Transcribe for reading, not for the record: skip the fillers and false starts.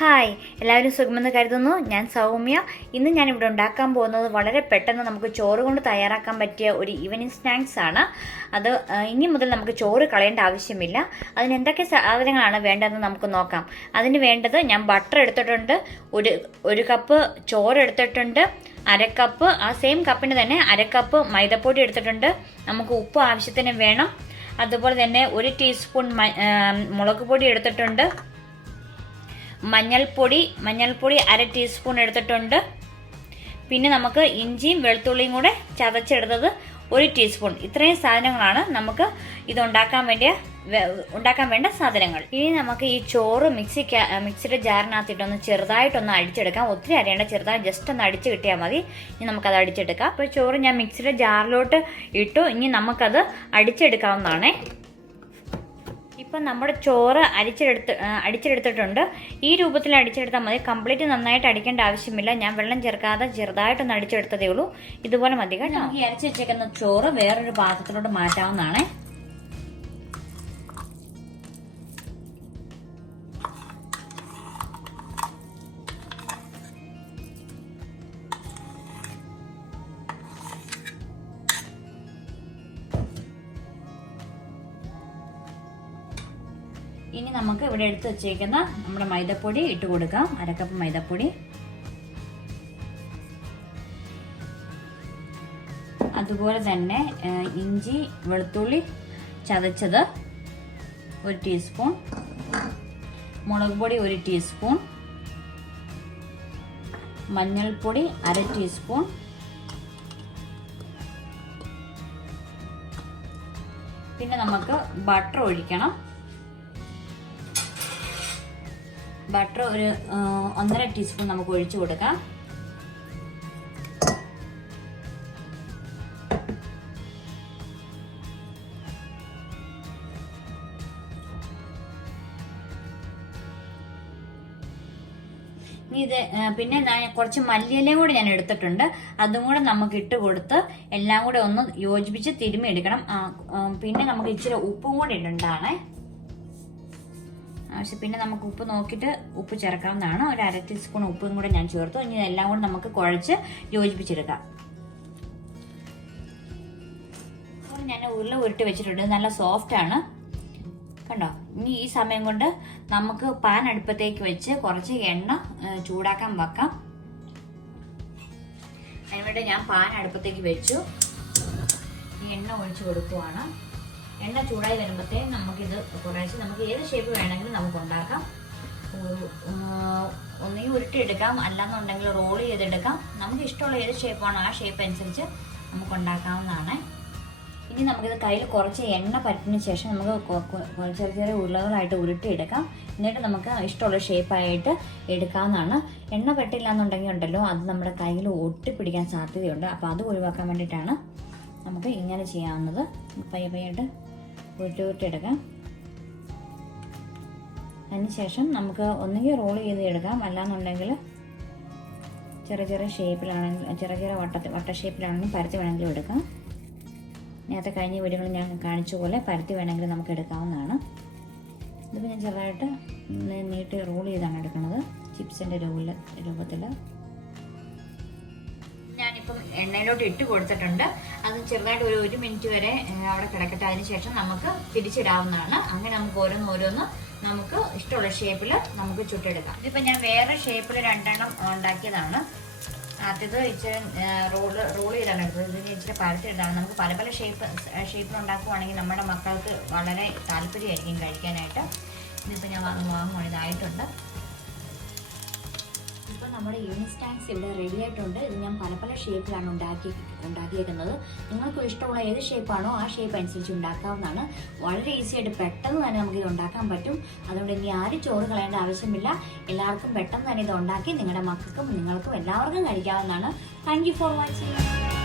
Hi, എല്ലാവരും സുഖമെന്ന് കരുതുന്നു. ഞാൻ സൗമ്യ. ഇന്ന് ഞാനിവിടെ ഉണ്ടാക്കാൻ പോകുന്നത് വളരെ പെട്ടെന്ന് നമുക്ക് ചോറ് കൊണ്ട് തയ്യാറാക്കാൻ പറ്റിയ ഒരു ഈവനിങ് സ്നാക്സ് ആണ്. അത് ഇനി മുതൽ നമുക്ക് ചോറ് കളയേണ്ട ആവശ്യമില്ല. അതിന് എന്തൊക്കെ സാധനങ്ങളാണ് വേണ്ടതെന്ന് നമുക്ക് നോക്കാം. അതിന് വേണ്ടത് ഞാൻ ബട്ടർ എടുത്തിട്ടുണ്ട്, ഒരു കപ്പ് ചോറ് എടുത്തിട്ടുണ്ട്, അരക്കപ്പ് ആ സെയിം കപ്പിന് തന്നെ അരക്കപ്പ് മൈദപ്പൊടി എടുത്തിട്ടുണ്ട്. നമുക്ക് ഉപ്പ് ആവശ്യത്തിന് വേണം. അതുപോലെ തന്നെ 1 ടീസ്പൂൺ മുളക് പൊടി എടുത്തിട്ടുണ്ട്. മഞ്ഞൾപ്പൊടി 1/2 ടീസ്പൂൺ എടുത്തിട്ടുണ്ട്. പിന്നെ നമുക്ക് ഇഞ്ചിയും വെളുത്തുള്ളിയും കൂടെ ചതച്ചെടുത്തത് 1 ടീസ്പൂൺ. ഇത്രയും സാധനങ്ങളാണ് നമുക്ക് ഇത് ഉണ്ടാക്കാൻ വേണ്ട സാധനങ്ങൾ. ഇനി നമുക്ക് ഈ ചോറ് മിക്സിയുടെ ജാറിനകത്തിട്ടൊന്ന് ചെറുതായിട്ടൊന്ന് അടിച്ചെടുക്കാം. ഒത്തിരി അരിയേണ്ട, ചെറുതായി ജസ്റ്റ് ഒന്ന് അടിച്ച് കിട്ടിയാൽ മതി. ഇനി നമുക്കത് അടിച്ചെടുക്കാം. അപ്പോൾ ചോറ് ഞാൻ മിക്സിയുടെ ജാറിലോട്ട് ഇട്ടു. ഇനി നമുക്കത് അടിച്ചെടുക്കാവുന്നതാണേ. ഇപ്പം നമ്മുടെ ചോറ് അടിച്ചെടുത്തിട്ടുണ്ട്. ഈ രൂപത്തിൽ അടിച്ചെടുത്താൽ മതി. കംപ്ലീറ്റ് നന്നായിട്ട് അടിക്കേണ്ട ആവശ്യമില്ല. ഞാൻ വെള്ളം ചേർക്കാതെ ചെറുതായിട്ടൊന്ന് അടിച്ചെടുത്തതേ ഉള്ളൂ. ഇതുപോലെ മതി കേട്ടോ. നമുക്ക് ഈ അരച്ച് വെച്ചേക്കുന്ന ചോറ് വേറൊരു പാത്രത്തിലോട്ട് മാറ്റാവുന്നതാണ്. ഇനി നമുക്ക് ഇവിടെ എടുത്ത് വെച്ചേക്കുന്ന നമ്മുടെ മൈദപ്പൊടി ഇട്ട് കൊടുക്കാം. 1 കപ്പ് മൈദപ്പൊടി. അതുപോലെ തന്നെ ഇഞ്ചി വെളുത്തുള്ളി ചതച്ചത് 1 ടീസ്പൂൺ, മുളക് പൊടി 1 ടീസ്പൂൺ, മഞ്ഞൾപ്പൊടി 1/2 ടീസ്പൂൺ, പിന്നെ നമുക്ക് ബട്ടർ ഒഴിക്കണം. ബട്ടർ ഒരു 1.5 ടീസ്പൂൺ നമുക്ക് ഒഴിച്ചു കൊടുക്കാം. ഇനി ഇത് പിന്നെ കുറച്ച് മല്ലിയിലയും കൂടെ ഞാൻ എടുത്തിട്ടുണ്ട്. അതും കൂടെ നമുക്ക് ഇട്ട് കൊടുത്ത് എല്ലാം കൂടെ ഒന്ന് യോജിപ്പിച്ച് തിരുമ്മി എടുക്കണം. പിന്നെ നമുക്ക് ഇച്ചിരി ഉപ്പും കൂടെ ഇടണ്ടാണ്. പിന്നെ നമുക്ക് ഉപ്പ് നോക്കിയിട്ട് ഉപ്പ് ചേർക്കാവുന്നതാണ്. ഒരു 1/2 ടീസ്പൂൺ ഉപ്പും കൂടെ ഞാൻ ചേർത്തു. ഇനി എല്ലാം കൂടെ നമുക്ക് കുഴച്ച് യോജിപ്പിച്ചെടുക്കാം. ഞാൻ ഉരുട്ടി വെച്ചിട്ടുണ്ട്. നല്ല സോഫ്റ്റ് ആണ് കണ്ടോ. ഇനി ഈ സമയം കൊണ്ട് നമുക്ക് പാൻ അടുപ്പത്തേക്ക് വെച്ച് കുറച്ച് എണ്ണ ചൂടാക്കാൻ വെക്കാം. അതിനുവേണ്ടി ഞാൻ പാൻ അടുപ്പത്തേക്ക് വെച്ചു. ഈ എണ്ണ ഒഴിച്ചു കൊടുക്കുവാണ്. എണ്ണ ചൂടായി വരുമ്പോഴത്തേക്കും നമുക്കിത് കുറേശ്ശെ നമുക്ക് ഏത് ഷേപ്പ് വേണമെങ്കിലും നമുക്ക് ഉണ്ടാക്കാം. ഒന്നുകിൽ ഉരുട്ടിയെടുക്കാം, അല്ലാന്നുണ്ടെങ്കിൽ റോൾ ചെയ്തെടുക്കാം. നമുക്ക് ഇഷ്ടമുള്ള ഏത് ഷേപ്പാണോ ആ ഷേപ്പ് അനുസരിച്ച് നമുക്ക് ഉണ്ടാക്കാവുന്നതാണ്. ഇനി നമുക്കിത് കയ്യിൽ കുറച്ച് എണ്ണ പറ്റിന് ശേഷം നമുക്ക് ചെറിയ ഉരുളകളായിട്ട് ഉരുട്ടിയെടുക്കാം. എന്നിട്ട് നമുക്ക് ഇഷ്ടമുള്ള ഷേപ്പായിട്ട് എടുക്കാവുന്നതാണ്. എണ്ണ പറ്റില്ല എന്നുണ്ടെങ്കിൽ ഉണ്ടല്ലോ, അത് നമ്മുടെ കയ്യിൽ ഒട്ടിപ്പിടിക്കാൻ സാധ്യതയുണ്ട്. അപ്പോൾ അത് ഒഴിവാക്കാൻ വേണ്ടിയിട്ടാണ് നമുക്ക് ഇങ്ങനെ ചെയ്യാവുന്നത്. പയ്യായിട്ട് ഉരുട്ടിയെടുക്കാം. അതിനുശേഷം നമുക്ക് ഒന്നുകിൽ റോൾ ചെയ്ത് എടുക്കാം, അല്ലാന്നുണ്ടെങ്കിൽ ചെറിയ ഷേപ്പിലാണെങ്കിൽ ചെറിയ വട്ട ഷേപ്പിലാണെങ്കിൽ പരത്തി വേണമെങ്കിലും എടുക്കാം. നേരത്തെ കഴിഞ്ഞ വീഡിയോകളിൽ ഞാൻ കാണിച്ച പോലെ പരത്തി വേണമെങ്കിൽ നമുക്ക് എടുക്കാവുന്നതാണ്. ഇതിപ്പോൾ ഞാൻ ചെറുതായിട്ട് നീട്ടി റോൾ ചെയ്താണ് എടുക്കുന്നത്, ചിപ്സിൻ്റെ രൂപത്തിൽ. ഞാനിപ്പം എണ്ണയിലോട്ട് ഇട്ട് കൊടുത്തിട്ടുണ്ട്. അത് ചെറുതായിട്ട് ഒരു 1 മിനിറ്റ് വരെ അവിടെ കിടക്കട്ടെ. അതിനുശേഷം നമുക്ക് തിരിച്ചിടാവുന്നതാണ്. അങ്ങനെ നമുക്ക് ഓരോന്ന് നമുക്ക് ഇഷ്ടമുള്ള ഷേപ്പിൽ നമുക്ക് ചുട്ടെടുക്കാം. ഇതിപ്പോൾ ഞാൻ വേറെ ഷേപ്പിൽ 2 എണ്ണം ഉണ്ടാക്കിയതാണ്. ആദ്യത് ഇച്ചിരി റോൾ ചെയ്താണ് എടുത്തത്. ഇതിന് ഇച്ചിരി പരത്തിയിട്ടാണ്. നമുക്ക് പല ഷേപ്പിൽ ഉണ്ടാക്കുവാണെങ്കിൽ നമ്മുടെ മക്കൾക്ക് വളരെ താല്പര്യമായിരിക്കും കഴിക്കാനായിട്ട്. ഇതിപ്പോൾ ഞാൻ വാങ്ങുവാണ്. ഇതായിട്ടുണ്ട്. ഇപ്പം നമ്മുടെ ഈവനിങ് സ്നാക്സ് ഇവിടെ റെഡി ആയിട്ടുണ്ട്. ഇത് ഞാൻ പല ഷേപ്പിലാണ് ഉണ്ടാക്കിയേക്കുന്നത്. നിങ്ങൾക്ക് ഇഷ്ടമുള്ള ഏത് ഷേപ്പാണോ ആ ഷേപ്പ് അനുസരിച്ച് ഉണ്ടാക്കാവുന്നതാണ്. വളരെ ഈസി ആയിട്ട് പെട്ടെന്ന് തന്നെ നമുക്കിത് ഉണ്ടാക്കാൻ പറ്റും. അതുകൊണ്ട് ഇനി ആരും ചോറ് കളയേണ്ട ആവശ്യമില്ല. എല്ലാവർക്കും പെട്ടെന്ന് തന്നെ ഇത് ഉണ്ടാക്കി നിങ്ങളുടെ മക്കൾക്കും നിങ്ങൾക്കും എല്ലാവർക്കും കഴിക്കാവുന്നതാണ്. Thank you for watching.